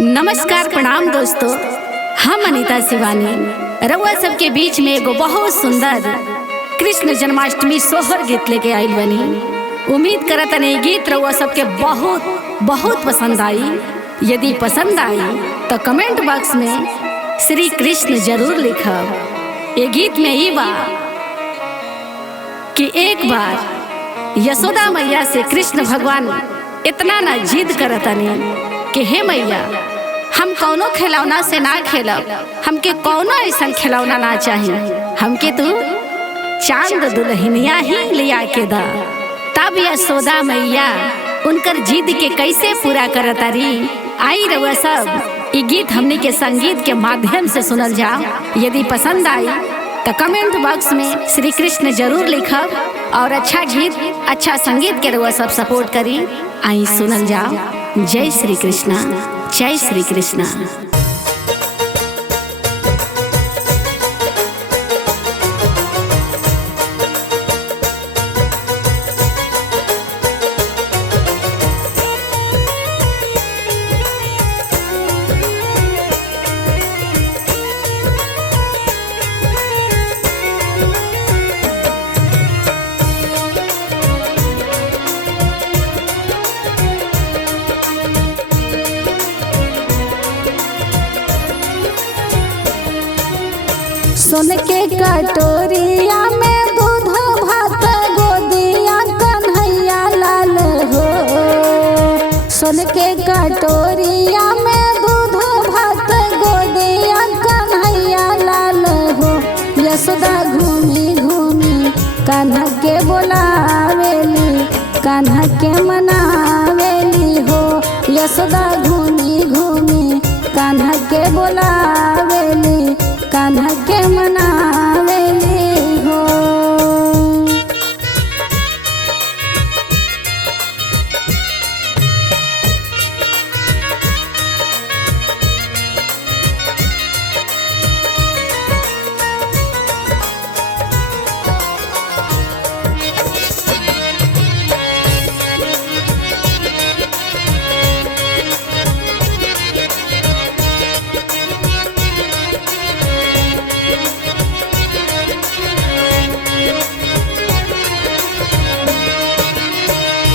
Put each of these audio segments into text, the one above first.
नमस्कार प्रणाम दोस्तों, हम अनीता शिवानी रउआ सबके बीच में एगो बहुत सुंदर कृष्ण जन्माष्टमी सोहर गीत लेके आइल बनी। उम्मीद करत हनी गीत रउआ सबके बहुत बहुत पसंद आई। यदि पसंद आई तो कमेंट बॉक्स में श्री कृष्ण जरूर लिखब। ये गीत में ही बा कि एक बार यशोदा मैया से कृष्ण भगवान इतना ना जिद करत हनी कि हे मैया, हम कौनो खिलौना से ना खेलब, हमके कौनो ऐसा खिलौना ना चाहिए, हमके तू चांद दुल्हनिया ही लिया के दा। तब यशोदा मैया उनकर जिद के कैसे पूरा करत रही। आई रउआ सब ये गीत हमने के संगीत के माध्यम से सुनल जाओ। यदि पसंद आई तो कमेंट बॉक्स में श्री कृष्ण जरूर लिखब और अच्छा गीत अच्छा संगीत के रउआ सब सपोर्ट करी। आई सुनल जाओ। जय श्री कृष्णा, जय श्री कृष्णा। सोन के कटोरिया में दूध भात गोदिया कन्हैया लाल हो। सोन के कटोरिया में दूध भात गोदिया कन्हैया लाल हो। यशोदा घूमी घूमी कान्हा के बोलावेली, कान्हा के मनावेली हो। यशोदा घूमी घूमी कान्हा के बोलावेली, कान्हा के मनावेली हो।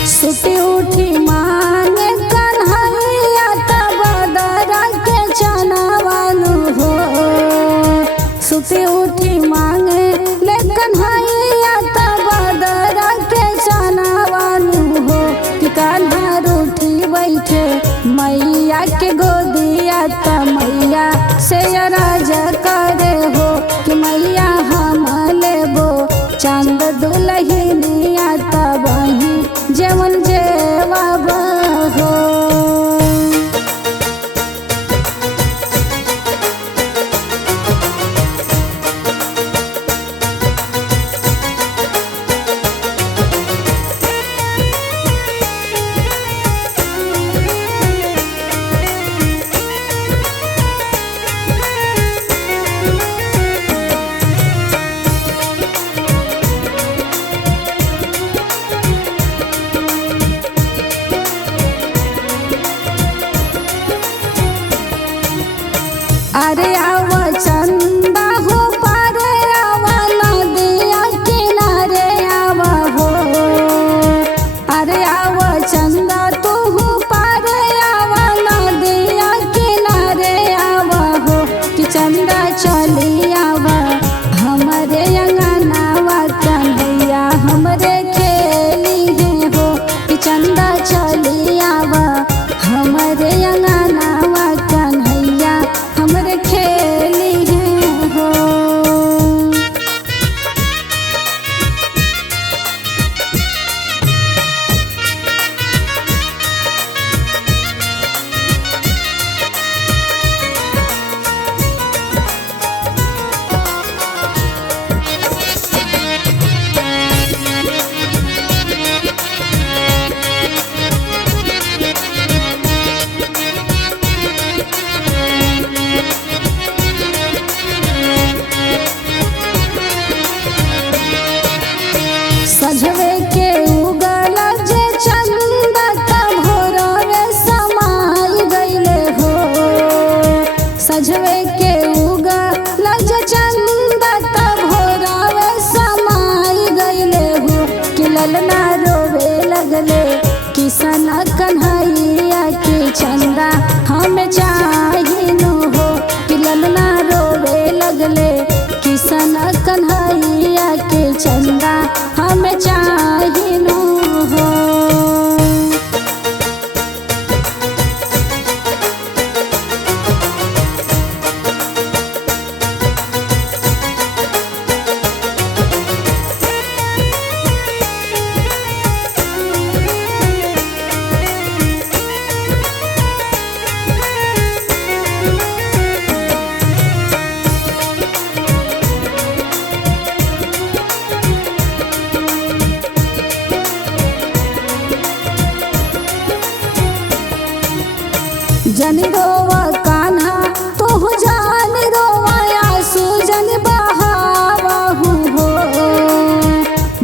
सुती उठी मांगे कन्हैया तब दरा के चनावालू हो। सुती उठी मांगे ले कन्हैया तब दरा के चनावालू हो। कि कान्हा रूठी बैठे मैया के गोदिया त मैया से राजा करे हो। कि मैया हम लेबो चांद दुल्हनिया तब जेवन जेवाब हो। अरे आवा चंदा हो पारे आवा नदिया किनारे आवा हो। अरे आवा चंदा तू हो पारे आवा नदिया किनारे आवा हो। कि चंदा चली आवा हमरे अंगनावा कन्हैया हमरे खेली है हो। कि चंदा चली आवा हमरे अंगनावा कन्हैया हमरे खेली है हो। सजवे के उगल जे चंदा त भोरवे समाई गईले हो। हमें चाहिनु हो। जन रोवा कान्हा तू जान रोवा आंसू जन बहावहु हो।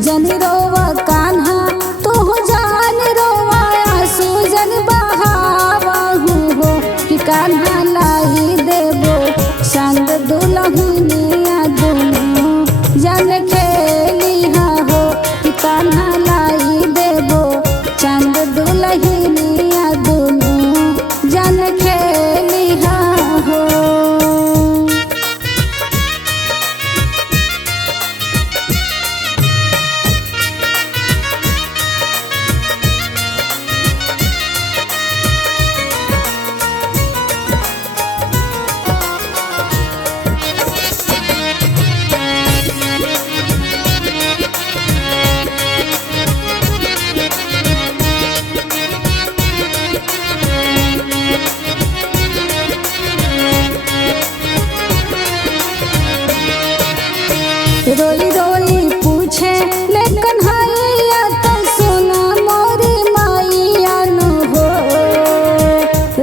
जन रोवा कान्हा तू जान रोवा आंसू जन बहावहु हो। कि कान्हा लाई देबो संग दुलहिनिया दुनु जन खेलिहा हो। कि कान्हा लाई देबो संग दुलहिनिया दुनु जन खेलिहा हो। रोई रोई पूछे ले कन्हैया तो सुना मोरी मैया नु हो।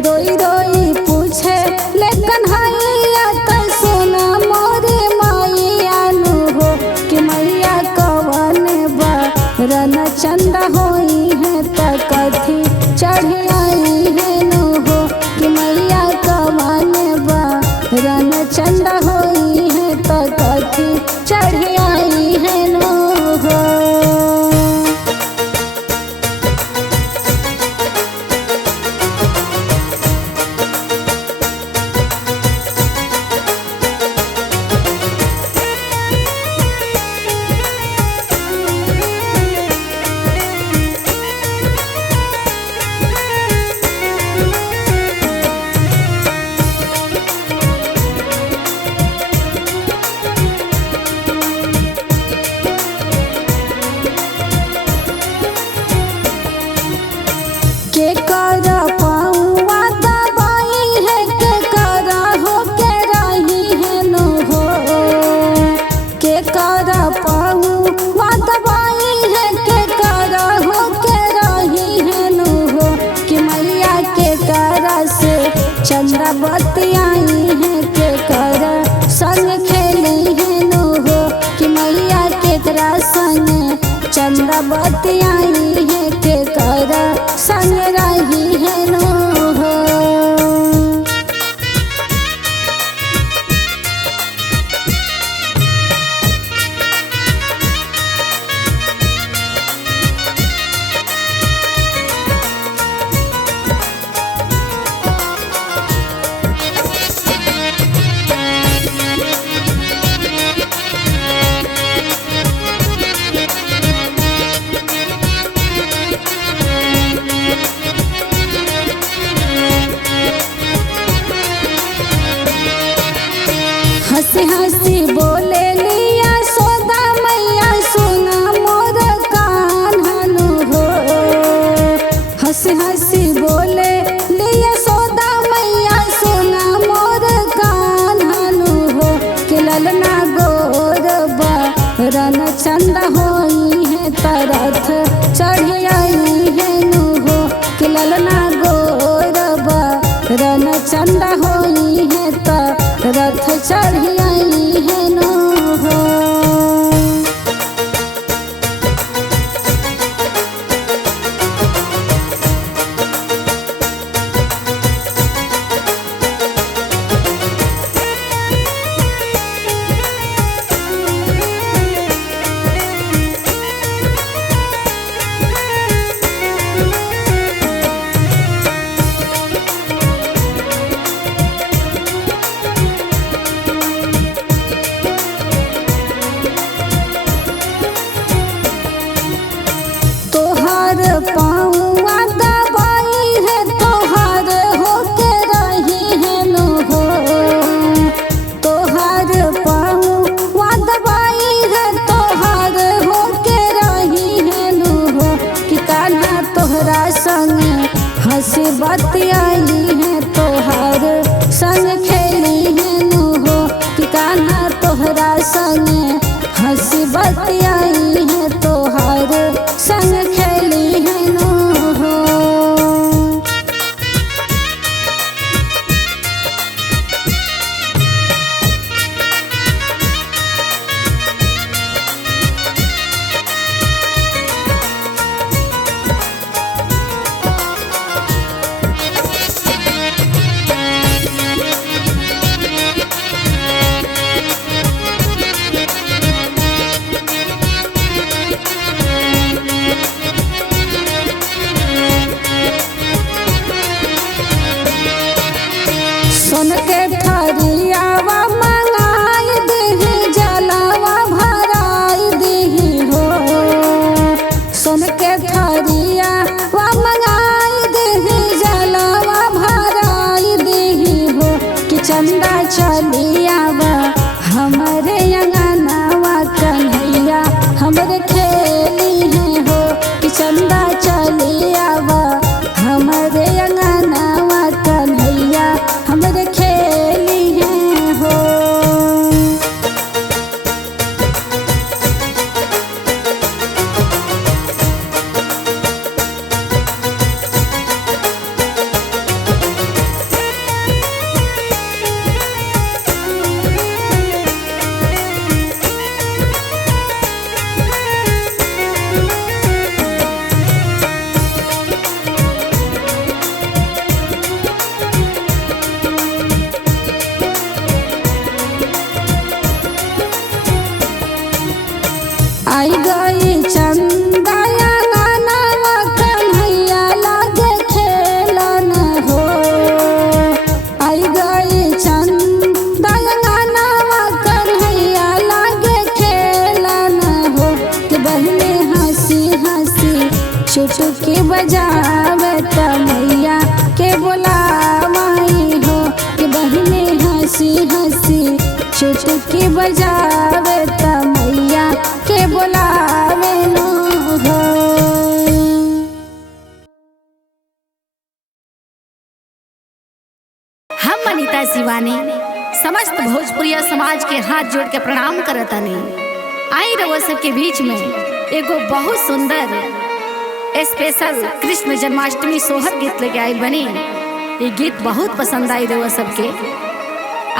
रोई रोई पूछे ले कन्हैया तो सुना मोरी मैया नु हो। कि मैया कवन बरन चंदा होई है त कथी चढ़ी आई है नु हो। कि मैया कवन बरन चंदा होई है त कथी चढ़ी आई है नो हो। के कर पाऊँ दवाई है के करा हो के रही है नो हो। के कर पाऊँ दवाई है के करा हो के रही है नो हो। कि मैया के करा से चंद्रा बतियाई है के कर संग खेली है नो हो। कि मैया के करा संग चंद्रा बतियाई है के कर संग रही है नो हो। पाँवा दबाई है तोहार होके रही है नो हो। तोहार पाँवा दबाई है तोहार होके रही है नो हो। कि कान्हा तोहरा संग हंसी बतियाई है तोहार संग खेली है नो हो। कि कान्हा तोहरा संग हंसी बतियाई है तोहार संग खेली है नो हो। सुन के थरियावा मंगाई दीही जलावा भराई दीही हो। सुन के थरियावा मंगाई दीही जलावा भराई दीही हो। कि चंदा चलियावा हमरे अंगनावा कन्हैया हमरे खेली है हो। कि चंदा चलियावा हमरे अंगनावा कन्हैया हमरे खेली है हो। आई गई चंदाया नानावा कन्हैया लागे खेलन हो। आई गई चंदाया नानावा कन्हैया लागे खेलन हो। कि बहने हंसी हंसी चुटकी बजावे तमैया के बुलावाई हो। कि बहने हंसी हंसी चुटकी बजावे तमैया के बुलावे नो हो। हम अनीता शिवानी समस्त भोजपुरिया समाज के हाथ जोड़ के प्रणाम करतनी। आई रउआ सबके बीच में एगो बहुत सुंदर स्पेशल कृष्ण जन्माष्टमी सोहर गीत लेके आइल बनी। ये गीत बहुत पसंद आई रउआ सबके।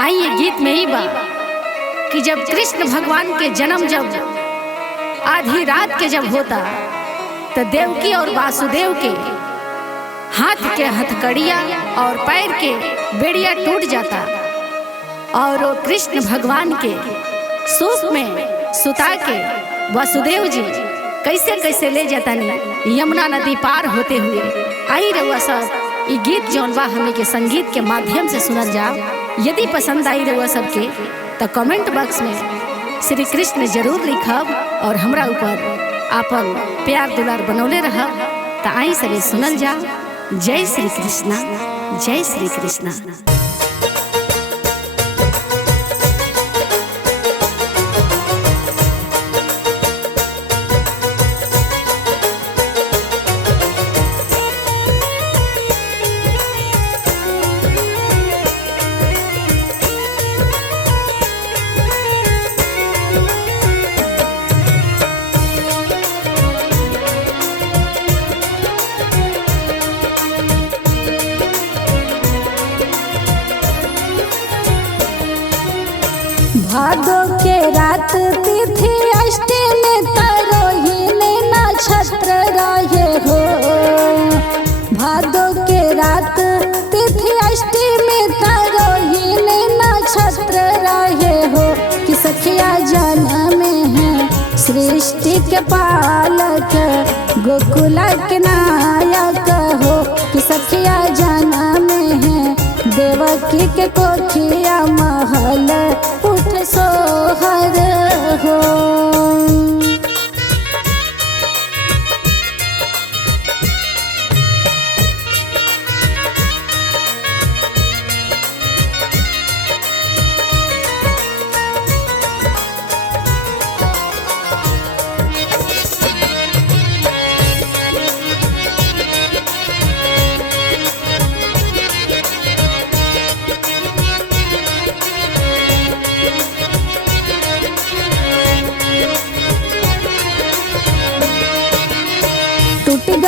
आई ये गीत में ही बा कि जब कृष्ण भगवान के जन्म जब आधी रात के जब होता तो देवकी और वासुदेव के हाथ के हथकड़िया और पैर के बेड़िया टूट जाता और वो कृष्ण भगवान के सूप में सुता के वासुदेव जी कैसे कैसे ले जाता नहीं यमुना नदी पार होते हुए। आई रउआ सब ये गीत जौन बा हमें के संगीत के माध्यम से सुनल जाओ। यदि पसंद आई रउआ सबके तो कमेंट बॉक्स में श्री कृष्ण जरूर लिखब और हमरा ऊपर आपन प्यार दुलार बनौले रहब। तो आई सभी सुनल जाओ। जय श्री कृष्णा, जय श्री कृष्णा। भादो के रात तिथि अष्टमी तरोहिणी नक्षत्र रहे हो। भादो के रात तिथि अष्टमी तरोहिणी नक्षत्र रहे हो। कि सखिया जन्म है सृष्टि के पालक गोकुल के नायक हो। कि सखिया जन्म है देवकी के कोठिया महल उठ सोहर हो।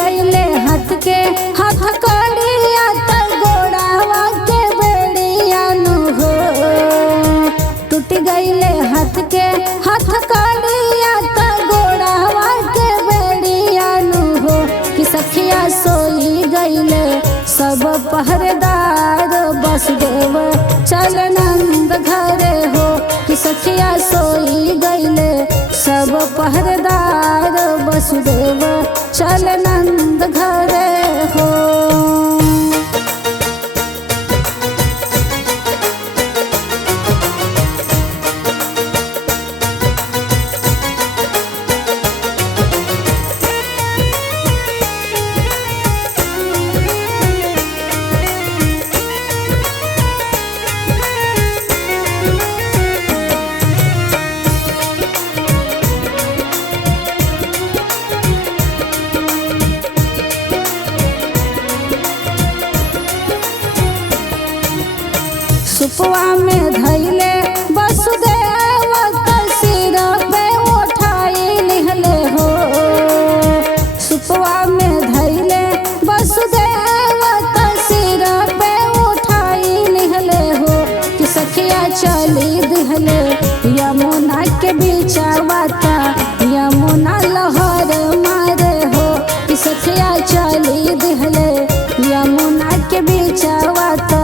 गईले हाथ के हाथ कड़िया त गोड़ावा के बेड़िया नु हो। टूट गईले हाथ के हाथ कड़िया त गोड़ावा के बेड़िया नु हो। कि सखिया सोई गईले सब पहरेदार वसुदेव चल नंद घरे हो। कि सखिया सोई गईले सब पहरेदार वसुदेव चल नंद घरे हो। सुपवा में धैले वसुदेव त सिर पे उठाई लिहले हो। सुपवा में धैले वसुदेव त सिर पे उठाई लिहले हो। कि सखिया चली दिहले यमुना के बीचवा त यमुना लहर मारे हो। कि सखिया चली दिहले यमुना के बीचवा त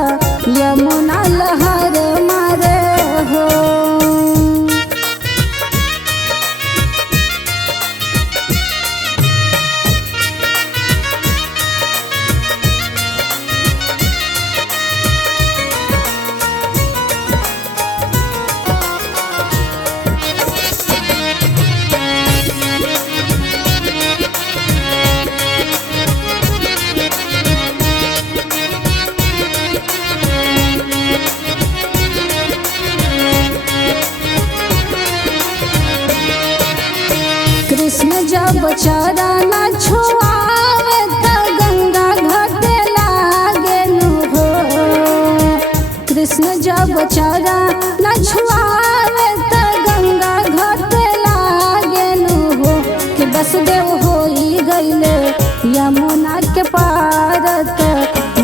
यमुना लहर मारे हो। कृष्ण जब चरण छुआवे त गंगा घाटे लागे नु हो। कृष्ण जब चरण छुआवे त गंगा घाटे लागे नु हो। कि वसुदेव होई गईले यमुना के पार त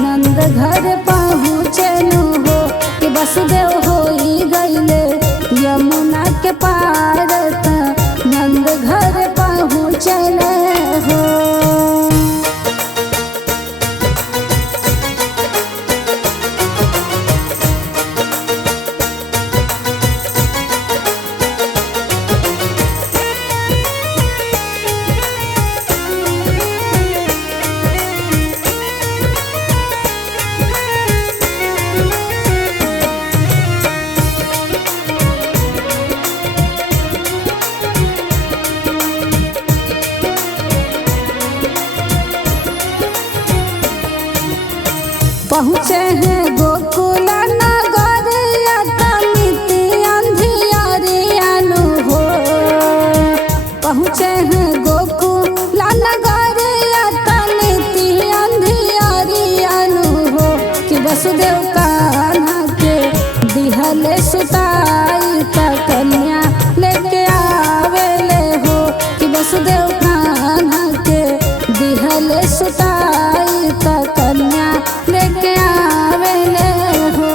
नंद घर पहुँचे नु हो। कि वसुदेव होई गईले यमुना के पार त नंद घर पहुँचल हो। पहुँचे हैं गोकुल नगर नित्य अंधियारिया नु हो। पहुँचे हैं गोकुल नगर नित्य अंधियारिया नु हो। कि वसुदेव कान्हा के दिहले सुताई त कन्या लेके आवेले हो। कि वसुदेव कान्हा के दिहले सुताई त कन्या लेके आवेले हो।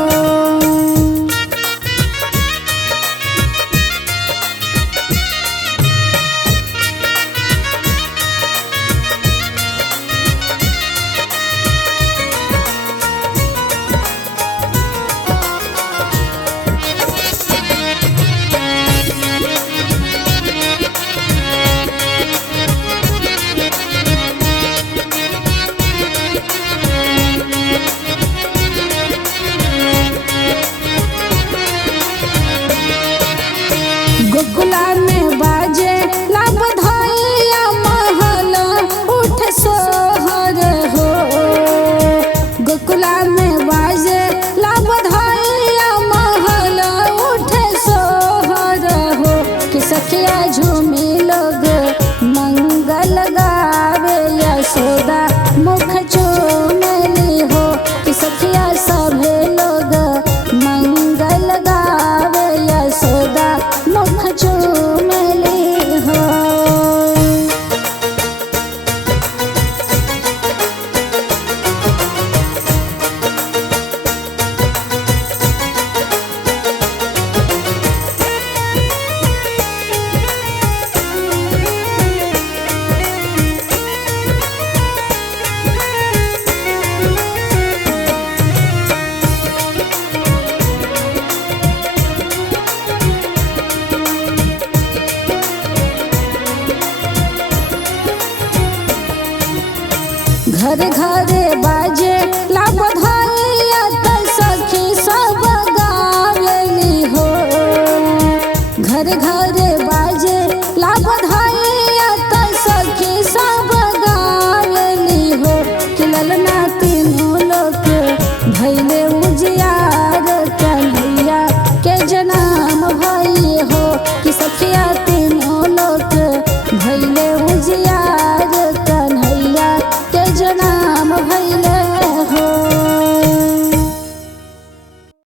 घर घरे बा